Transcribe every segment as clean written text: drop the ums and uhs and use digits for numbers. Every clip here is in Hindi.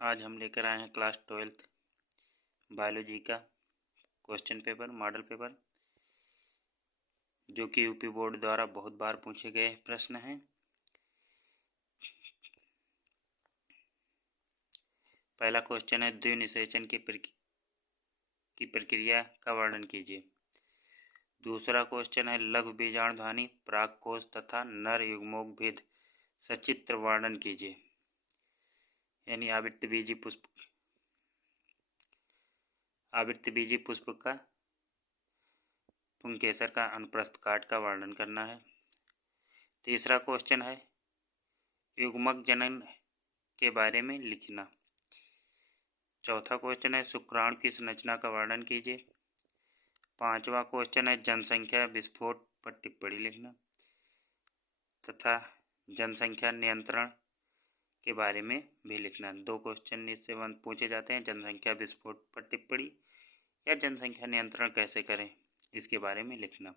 आज हम लेकर आए हैं क्लास 12th बायोलॉजी का क्वेश्चन पेपर, मॉडल पेपर, जो कि यूपी बोर्ड द्वारा बहुत बार पूछे गए प्रश्न हैं। पहला क्वेश्चन है, द्विनिषेचन की प्रक्रिया का वर्णन कीजिए। दूसरा क्वेश्चन है, लघु बीजाणुध्वनि, परागकोश तथा नर युग्मोद्भिद सचित्र वर्णन कीजिए। यानी आवृत्तबीजी पुष्प का पुंकेसर का अनुप्रस्थ काट का वर्णन करना है। तीसरा क्वेश्चन है, युग्मक जनन के बारे में लिखना। चौथा क्वेश्चन है, शुक्राणु की संरचना का वर्णन कीजिए। पांचवा क्वेश्चन है, जनसंख्या विस्फोट पर टिप्पणी लिखना तथा जनसंख्या नियंत्रण के बारे में भी लिखना। दो क्वेश्चन इससे पूछे जाते हैं, जनसंख्या विस्फोट पर टिप्पणी या जनसंख्या नियंत्रण कैसे करें, इसके बारे में लिखना।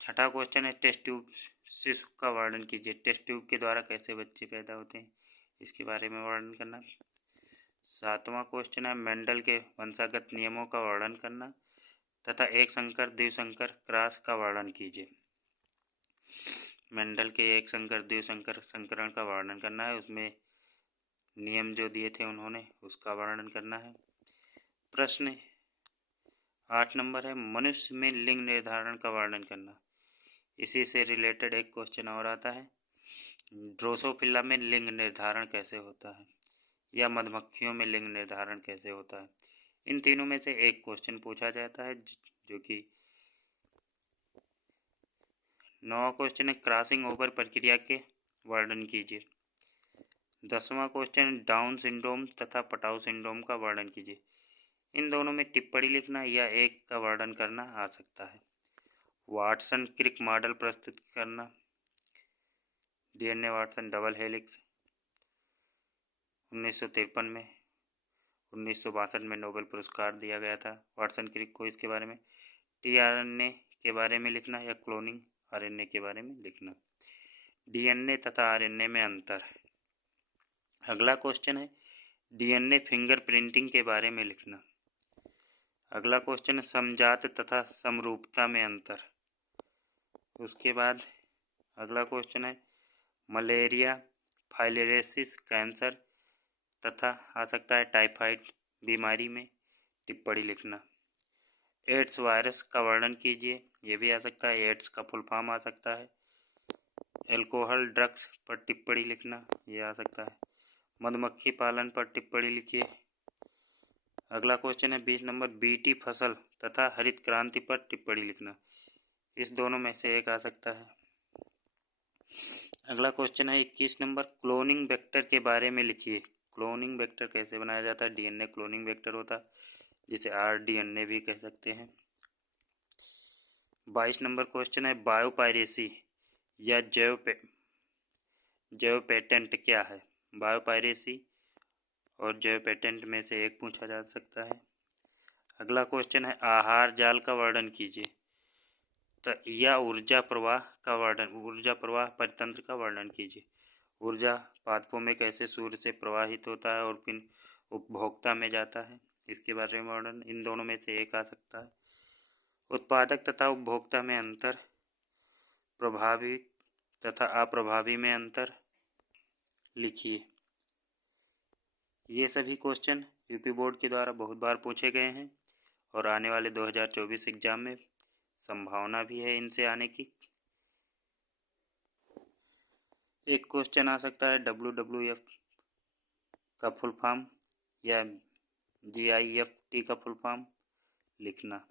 छठा क्वेश्चन है, टेस्ट ट्यूब शिशु का वर्णन कीजिए। टेस्ट ट्यूब के द्वारा कैसे बच्चे पैदा होते हैं, इसके बारे में वर्णन करना। सातवां क्वेश्चन है, मेंडल के वंशागत नियमों का वर्णन करना तथा एक संकर द्विसंकर क्रॉस का वर्णन कीजिए। मेंडल के एक संकर द्विसंकर संकरण का वर्णन करना है, उसमें नियम जो दिए थे उन्होंने, उसका वर्णन करना है। प्रश्न 8 नंबर है, मनुष्य में लिंग निर्धारण का वर्णन करना। इसी से रिलेटेड एक क्वेश्चन और आता है, ड्रोसोफिला में लिंग निर्धारण कैसे होता है या मधुमक्खियों में लिंग निर्धारण कैसे होता है। इन तीनों में से एक क्वेश्चन पूछा जाता है, जो कि 9वां क्वेश्चन है, क्रॉसिंग ओवर प्रक्रिया के वर्णन कीजिए। 10वां क्वेश्चन, डाउन सिंड्रोम तथा पटाउ सिंड्रोम का वर्णन कीजिए। इन दोनों में टिप्पणी लिखना या एक का वर्णन करना आ सकता है। वाटसन क्रिक मॉडल प्रस्तुत करना। डीएनए वाटसन डबल हेलिक्स 1953 में, 1962 में नोबेल पुरस्कार दिया गया था वाटसन क्रिक को इसके बारे में। टीआरएनए के बारे में लिखना या क्लोनिंग आरएनए के बारे में लिखना। डीएनए तथा आरएनए में अंतर। अगला क्वेश्चन है, डीएनए फिंगरप्रिंटिंग के बारे में लिखना। अगला क्वेश्चन है, समजात तथा समरूपता में अंतर। उसके बाद अगला क्वेश्चन है, मलेरिया, फाइलेरियोसिस, कैंसर तथा आ सकता है टाइफाइड बीमारी में टिप्पणी लिखना। एड्स वायरस का वर्णन कीजिए, ये भी आ सकता है, एड्स का फुल फॉर्म आ सकता है। एल्कोहल ड्रग्स पर टिप्पणी लिखना, ये आ सकता है। मधुमक्खी पालन पर टिप्पणी लिखिए। अगला क्वेश्चन है 20 नंबर, बीटी फसल तथा हरित क्रांति पर टिप्पणी लिखना। इस दोनों में से एक आ सकता है। अगला क्वेश्चन है 21 नंबर, क्लोनिंग वेक्टर के बारे में लिखिए। क्लोनिंग वेक्टर कैसे बनाया जाता है। डीएनए क्लोनिंग वेक्टर होता है, जिसे आरडीएनए भी कह सकते हैं। 22 नंबर क्वेश्चन है, बायोपायरेसी या जैव पेटेंट क्या है। बायोपायरेसी और जैव पेटेंट में से एक पूछा जा सकता है। अगला क्वेश्चन है, आहार जाल का वर्णन कीजिए या ऊर्जा प्रवाह परितंत्र का वर्णन कीजिए। ऊर्जा पादपों में कैसे सूर्य से प्रवाहित होता है और फिर उपभोक्ता में जाता है, इसके बारे में वर्णन। इन दोनों में से एक आ सकता है। उत्पादक तथा उपभोक्ता में अंतर, प्रभावी तथा अप्रभावी में अंतर लिखिए। ये सभी क्वेश्चन यूपी बोर्ड के द्वारा बहुत बार पूछे गए हैं और आने वाले 2024 एग्जाम में संभावना भी है इनसे आने की। एक क्वेश्चन आ सकता है, WWF का फुल फॉर्म या GIFT का फुल फॉर्म लिखना।